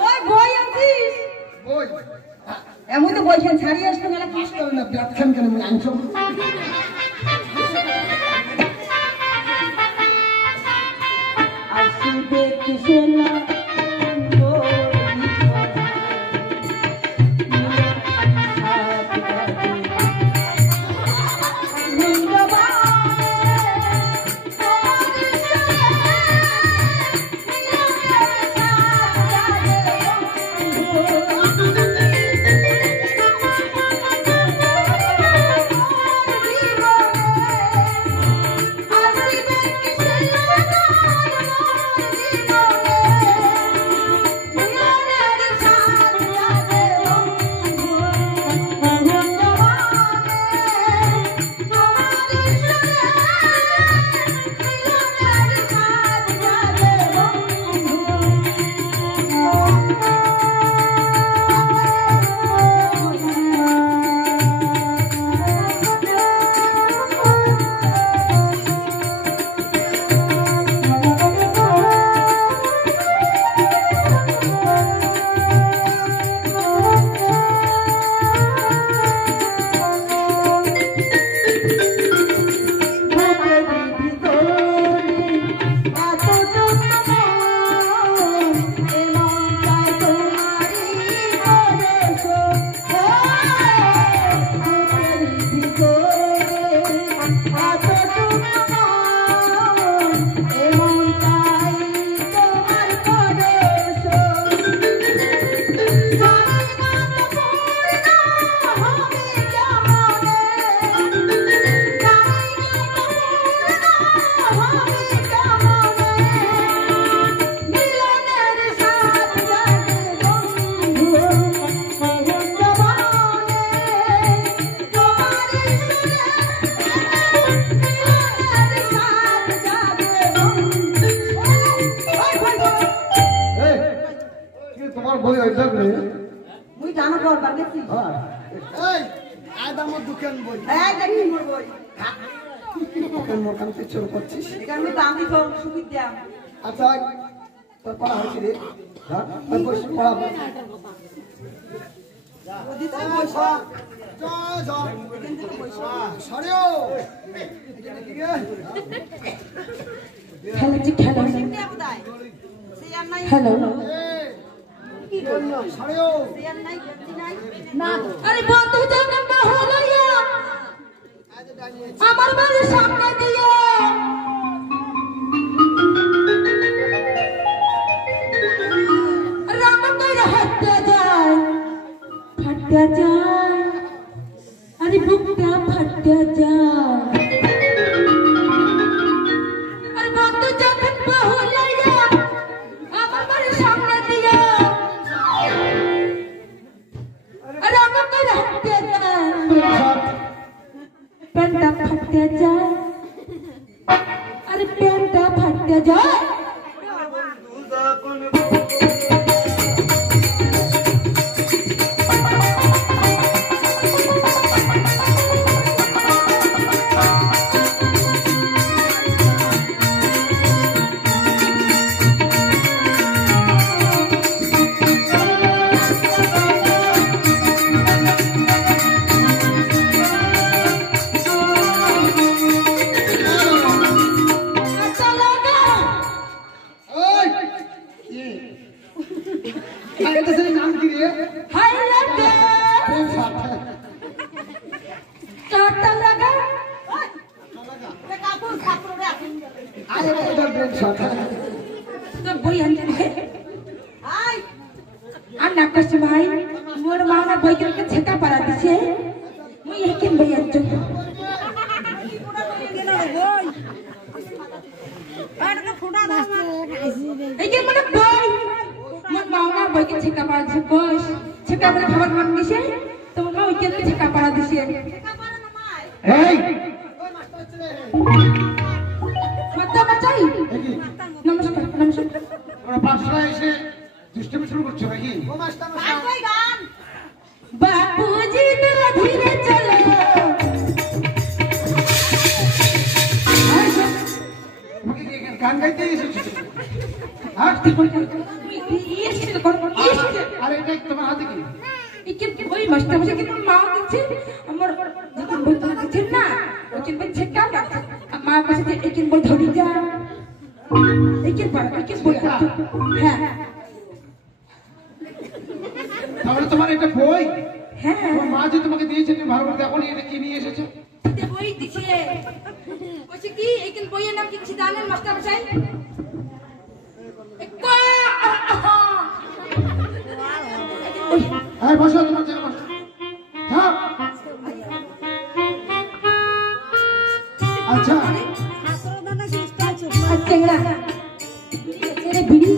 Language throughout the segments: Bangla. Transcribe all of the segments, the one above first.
ওই বই আছিস বই এমন তো বই ছাড়িয়ে আসতে গেলে কষ্ট হবে না ব্লাড খান কেন আমি আনছো আসবে কিসেলা মুই জানো করবা গেছি এই আদামত দোকান বই এই দেখি মোর বই দোকান মোর কাছে চোর করছিস এখানে আমি দামি সুবিধা আচ্ছা তোর পড়া হয়েছে রে হ্যাঁ তোর বসে পড়াবো ওদি তো বসা সরিও খেলা জি খেলা সিমনে বুদাই সিয়ার নাই হ্যালো সরিও সিয়ার নাই গতি নাই না আরে বন্ধু জানা না হলো আমার বাড়ির সামনে দিয়ে রাম করে হাঁটতে যায় ফাটতে যায় আরে বুকটা ফাটতে যায় আরে বন্ধু যখন বহুলাইয়া আমার বাড়ির সামনে দিয়ে রাম করে হাঁটতে যায় প্যান্টটা ফাটতে যায় আরে প্যান্টটা ফাটতে যায় নাম কি রে হাই লাগে কাটা লাগা কাপড় কাপড় রে আরে তোর ব্রেন শট তো বই আনতে আই আর না কষ্ট ভাই মোর মা না বই কে ছেকা পারা দিছে মুই একিন বই আনছো একিন মানে বই মোর মা না বই কে ছেকা পারা দিছে বস ছেকা পারা খাবার মান দিছে তো মা ওই কে ছেকা পারা দিছে এই মাতা বাঁচাই নমস্কার নমস্কার আমরা পাঁচটা এসে দুষ্টমি শুরু করছো নাকি কই গান बापूजी जरा धीरे चलो গান গাইতে এসেছো হ্যাঁ মাস্টার মশাই এসে তো করো এসে আরে এটা তোমার হাতে কি একে ওই মাস্টার মশাই কিন্তু মা দিচ্ছে আমার যখন বই তোমার দিচ্ছেন না ওকে বই ছেকা রাখছে মা বসে একে বই ধরি যা একে পড়া একে বই হ্যাঁ তাহলে তোমার এটা বই হ্যাঁ তোমার মা যে তোমাকে দিয়েছে তুমি ভালো করে দেখো নি এটা কি নিয়ে এসেছো বই দিছে বলছে কি একে বইয়ের নাম কি জানেন মাস্টার মশাই হ্যাঁ বসো তোমার জায়গা বসো যাও আচ্ছা চেংড়া ছেড়ে ভিড়ি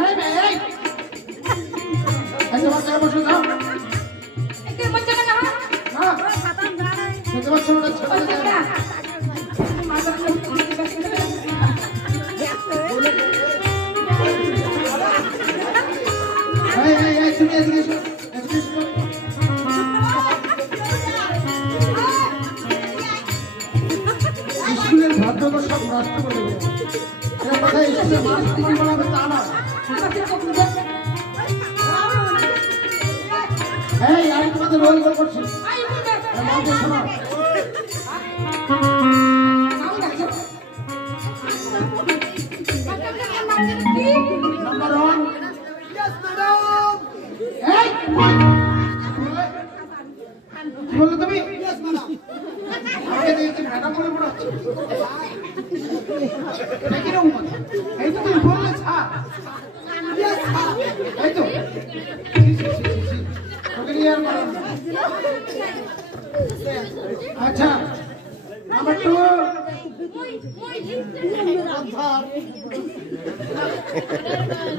এই এই তোমার জায়গা বসো যাও একে মজা না হ্যাঁ খেতে পারছো না ছেড়ে ওই চেংড়া এই তুমি এদিকে এসো এদিকে এসো স্কুলের ভাদ্রতা সব নষ্ট করে দেবে এর কথা স্কুলে মাছ থেকে বানাবে তা না এই আমি তোমাদের রোল কল করছি মাকে শোনো নাম্বার 1 এই কি বললে তুমি আমাকে দেখে ম্যাডাম বলে মনে হচ্ছে দেখি না কথা এই তো তুমি বললে স্যার এই তো ওকে নিয়ে আর মারো না। আচ্ছা নাম্বার 2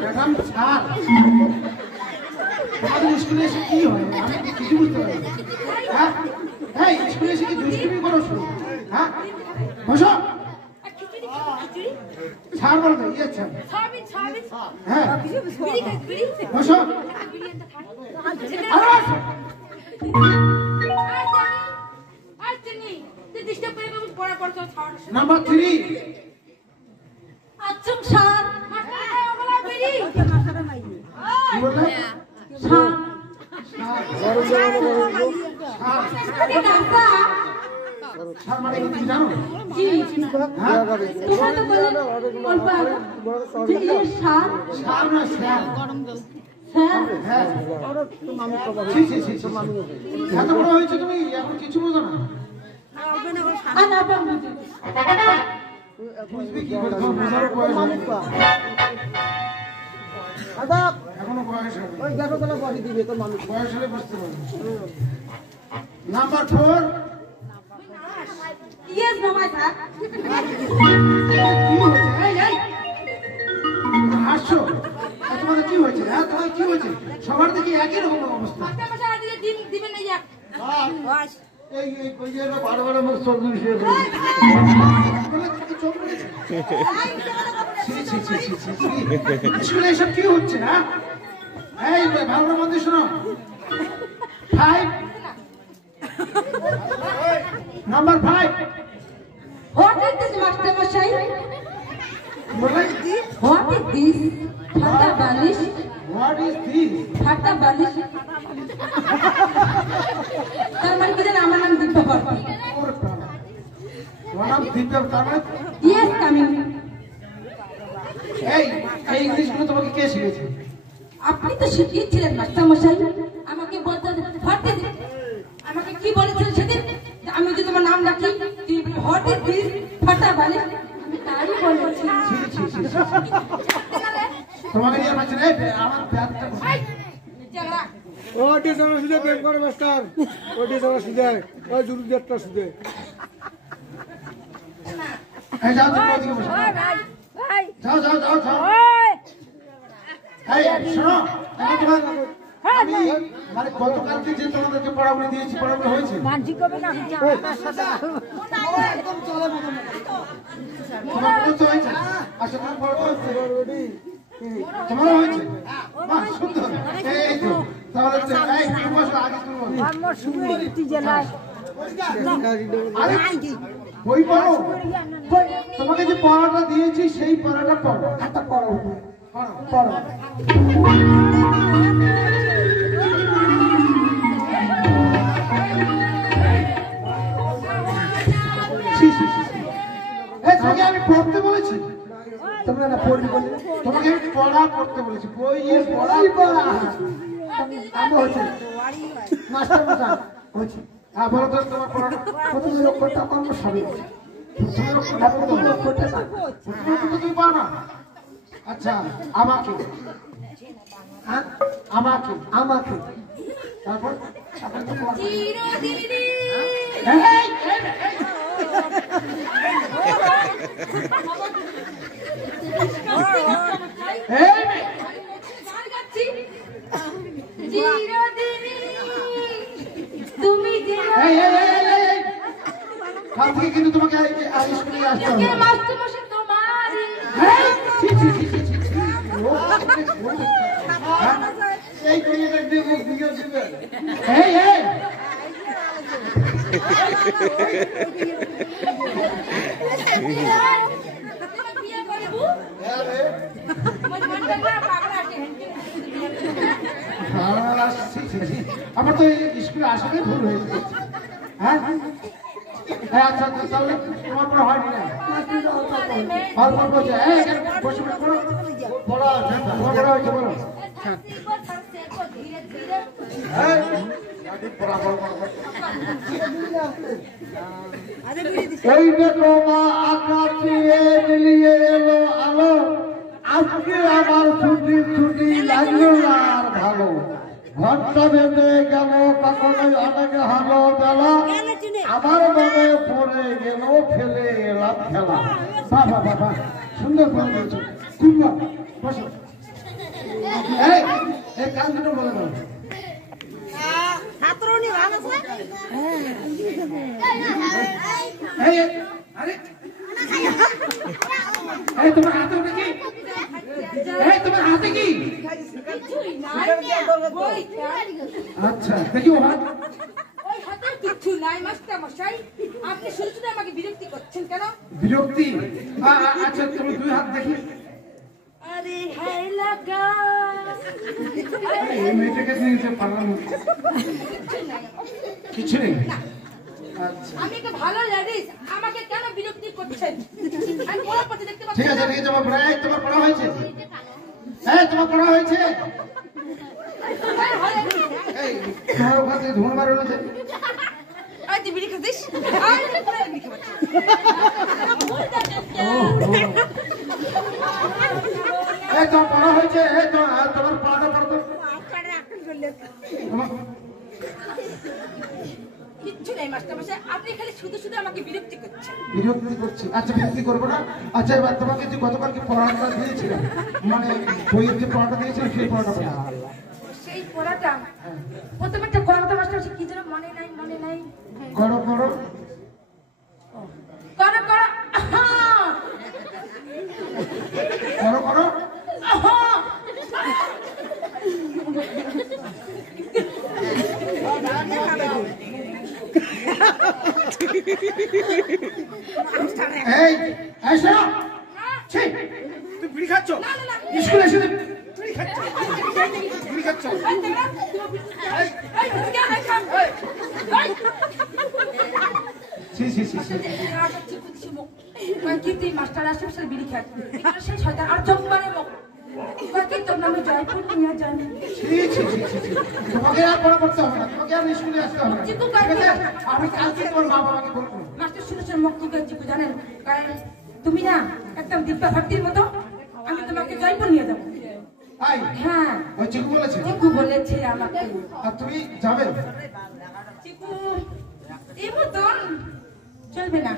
ম্যাডাম স্যার তোমাদের স্কুলে এসে কি হয় আমি কিছু বুঝতে পারি না। হ্যাঁ এই স্কুলে এসে কি দুষ্টুমি করো শুরু হ্যাঁ বসো ছাড় বলবে ইয়ে ছাড় হ্যাঁ বসো আরে বসো। নাম্বার 3 আচ্ছা স্যার কি বললে স্যার ছাড় মানে কি তুমি জানো জি হ্যাঁ তোমরা তো বলেন অল্প যে এই স্যার ছাড় না স্যার স্যার হ্যাঁ ছি ছি ছি ছি। এত বড় হয়েছে তুমি এখন কিছু বোঝো না আর আপন বুঝবে কি করে তোমার বোঝার বয়স হয়নি। এখনো বয়স হয়নি। বয়স হলে বুঝতে পারবে নাম্বার 4 ইয়েস মামা স্যার কি হয়েছে এই এই হাসছো তোমাদের কি হয়েছে হ্যাঁ তোমার কি হয়েছে সবার দিকে একই রকম অবস্থা দিবেন না এক এই এই কইয়েরা বারবার আমার সর্দি বিষয় বলে কি চোখ মেরেছে ছি ছি ছি ছি ছি স্কুলে এসব কি হচ্ছে হ্যাঁ এই ভালো মন দিয়ে শোনো 5 number 5 What is this, Master Mashai? বলে What is this? Phata balish. What is this Phata balish. তার মানে কি জানেন আমার নাম দীপ্ত ভট্ট। ওর প্রাণ ওনাম দিতেও তারা Yes, coming. এই এই ইংলিশগুলো তোমাকে কে শিখিয়েছে আপনি তো শিখিয়েছিলেন মাস্টার মশাই আমাকে বলতে হোয়াট ইজ আমাকে কি বলেছিলেন সেদিন যে আমি যদি তোমার নাম ডাকি তুই হোয়াট ইজ দিস ফাটা বালি আমি তাই বলেছি ছি ছি ছি ছি। তোমাকে নিয়ে পাচ্ছি না আমার ব্যাগটা ঝগড়া ওটি সময় সুদে প্রেম করে মাস্টার ওটি সময় সুদে ওই দুটো দেড়টা সুদে এই যাও তুমি ওদিকে বসো যাও যাও যাও যাও এই শোনো এখন তোমার আমি মানে গতকালকে যে তোমাদেরকে পড়াগুলো দিয়েছি পড়াগুলো হয়েছে তোমার পড়তে হয়েছে আচ্ছা তোমার পড়তে হয়েছে তোমারও হয়েছে বাহ সুন্দর এই তো তাহলে এই তুমি বসো আগে তুমি বসো আরে বই পড়ো তোমাকে যে পড়াটা দিয়েছি সেই পড়াটা পড়ো খাতা পড়ো পড়ো। তোমাকে আমি পড়তে বলেছি, তোমরা না পড়বি বলে তোমাকে আমি পড়া পড়তে বলেছি, বইয়ের পড়াই পড়া। আমি হচ্ছে মাস্টার মশাই হচ্ছে হ্যাঁ, বলো তো তোমার পড়াটা। প্রথমে লক্ষ্যটা কর্ম সবই তুমি লক্ষ্যটা তুমি পাও না। আচ্ছা, আমাকে আমাকে আমাকে তারপর চিরদিনই তুমি যে কাল থেকে কিন্তু তোমাকে স্কুলে আসতে হবে। মাস্টারমশাই তোমারই ছি, ছি, ছি, ছি, ছি, ছি। এই বইয়ের দিকে দিকে দিবে। এই বিয়ে করবো আমার মনটা না পাগল আছে আমার তো স্কুলে আসাটাই ভুল হয়েছে। হ্যাঁ হ্যাঁ, আচ্ছা তাহলে তোমার পড়া হয়নি না? অল্প অল্প হচ্ছে। বসে বসে পড়ো, পড়া তোমার পড়া হয়েছে বলো। ধীরে ধীরে এই দেখো মা আকাশে মিলিয়ে এলো আলো, আজকে আমার ছুটি ছুটি লাগলো না আর ভালো, ঘরটা বেঁধে গেল কখনোই অনেক হলো বেলা, আমার মনে পড়ে গেল ফেলে এলাম খেলা। বাবা বাবা সুন্দর করে বলছো, খুব ভালো। বসো। এই কান দুটো বলে দাও। হাতরনি ভালো আছে এই আরে এই তোমার হাতে ওটা কি? এই তোমার হাতে কি? আচ্ছা দেখি ও হাত। ওই হাতে কিচ্ছু নাই মাস্টারমশাই, আপনি শুধু শুধু আমাকে বিরক্তি করছেন কেন? বিরক্তি? আচ্ছা তুমি দুই হাত দেখি। আরে হায় লাগা এই মেয়েটাকে নিয়ে পারলাম না। কিছু নেই। আচ্ছা আমি একটা ভালো লেডিস, আমাকে কেন বিরক্তি করছেন? আমি পড়া পড়তে দেখতে পাচ্ছি ঠিক আছে ঠিক আছে, তোমার পড়া তোমার পড়া হয়েছে। হ্যাঁ তোমার পড়া হয়েছে। এই তোমার ওখান থেকে ধুমা বার হলো যে। আই তুই বিড়ি খাচ্ছিস? আই তুই পড়া বিড়ি খাচ্ছিস? এই তোমার পড়া হয়েছে। এই তোমার পড়াটা পড়তো। কিচ্ছু নেই মাস্টারমশাই, আপনি খালি শুধু শুধু আমাকে বিরক্তি করছেন। বিরক্তি করছি? আচ্ছা বিরক্তি করবো না। আচ্ছা এবার তোমাকে যে গতকালকে পড়াটা দিয়েছিলাম, মানে বইয়ের যে পড়াটা দিয়েছিলাম সেই পড়াটা পড়া। সেই পড়াটা প্রথমে একটা করতো মাস্টারমশাই, কি যেন মনে নাই করো করো করো করো করো করো। এই এসো। ছি, তুমি বিড়ি খাচ্ছ? স্কুলে এসে বিড়ি খাচ্ছ? বিড়ি খাচ্ছ? ছি ছি ছি ছি। কিন্তু মাস্টার আসে বিড়ি খায় সেই শয়তান আর জম্বারের মুখ তোর নামে জয়পুর নিয়ে যান। ছি ছি ছি ছি ছি। তোমাকে আর পড়া করতে হবে না, তোমাকে আর স্কুলে আসতে হবে না। চিকু ঠিক আছে? আমি কালকে তোমার মা বাবাকে বলবো। মাস্টার শুনেছেন মুখ থেকে চিকু জানেন, কারণ তুমি না একদম দিব্যা ভক্তির মতো, আমি তোমাকে জয়পুর নিয়ে যাবো। আই হ্যাঁ ওই চিকু বলেছে। চিকু বলেছে আমাকে। আর তুমি যাবে? চিকু এই মতন চলবে না।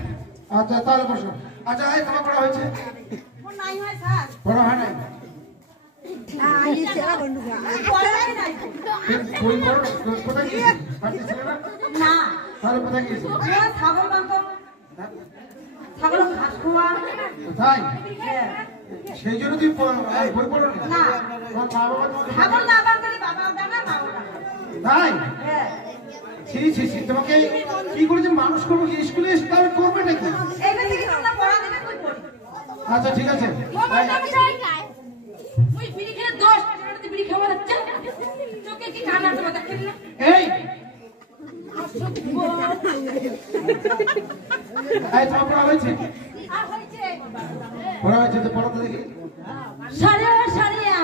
আচ্ছা তাহলে বসো। আচ্ছা এই তোমার পড়া হয়েছে? নাই হয় স্যার পড়া হয় নাই? পড়াই নাই বই পড়ো। কোথায় গিয়েছি? বাড়িতে ছিল না? না তাহলে কোথায় গিয়েছি? ছাগল মাংস ছাগল ঘাস খাওয়া তাই সেই জন্য তুমি বই পড়ো না? না। তোমার মা বাবা তোমাকে ছাগল না বাঁধলে বাবা ডানা মা তাই? হ্যাঁ ছি ছি ছি, তোমাকে কি করে যে মানুষ করবো স্কুলে এসে তাহলে করবে নাকি? এইটা থেকে তোমরা পড়া দেবে তুই পড়ি আচ্ছা ঠিক আছে। ও মাস্টারমশাই গান আছে দেখেন না এই এই তোমার পড়া হয়েছে আর হয়েছে পড়া হয়েছে তো পড়াতে দেখি সারিয়া সারিয়া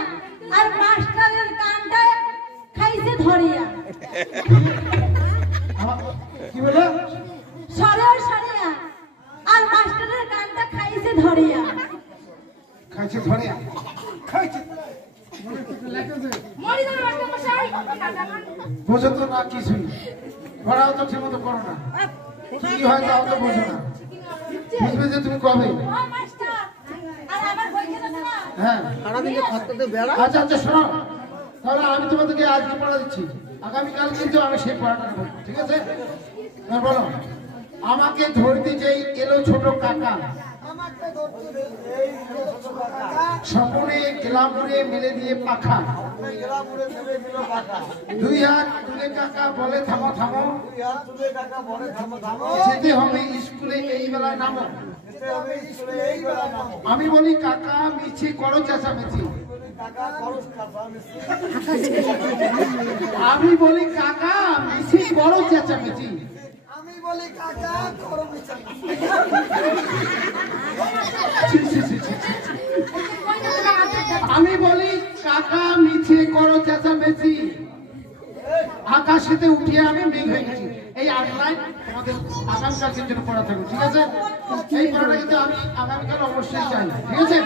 আর মাস্টারের কানটা খাইছে ধরিয়া কি বলে সারিয়া সারিয়া আর মাস্টারের কানটা খাইছে ধরিয়া খাইছে ধরে খাইছে মরি যাবে মাস্টার মশাই বোঝো তো না কিছুই পড়াও তো ঠিক মতো করো না কি হয় তাও তো বোঝো না বুঝবে যে তুমি কবে ও মাস্টার আর আমার হয়েছে না হ্যাঁ আচ্ছা আচ্ছা শোনো তাহলে আমি তোমাদেরকে আজকে পড়া দিচ্ছি আগামীকাল কিন্তু আমি সেই পড়াটা করবো ঠিক আছে এবার বলো আমাকে ধরতে যেই এলো ছোট কাকা স্বপনে গ্লামুরে মেলে দিয়ে পাখা দুই হাত তুলে কাকা বলে থামো থামো যেতে হবে স্কুলে এই বেলায় নামো আমি বলি কাকা মিছি করো চেঁচামেচি আমি বলি কাকা মিছি করো চেঁচামেচি ছি, ছি, ছি, ছি, ছি। আমি বলি কাকা মিছে করো চেঁচামেচি আকাশেতে উঠিয়ে আমি মেঘ হয়ে গেছি এই 8 লাইন তোমাদের আগামীকালকের জন্য পড়া থাকবে ঠিক আছে এই পড়াটা কিন্তু আমি আগামীকাল অবশ্যই চাই ঠিক আছে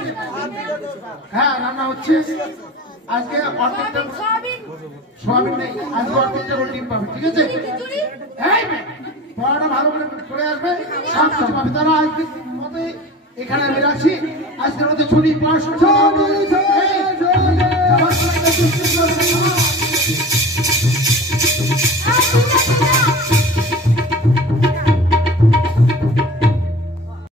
হ্যাঁ রান্না হচ্ছে আজকে অর্ধেকটা সোয়াবিন নেই আজকে অর্ধেকটা করে ডিম পাবে ঠিক আছে এই পড়াটা ভালো করে করে আসবে সব কিছু পাবে তারা আজকে মতে এখানে আমি রাখছি আজকের মধ্যে ছুটি পড়াশোনা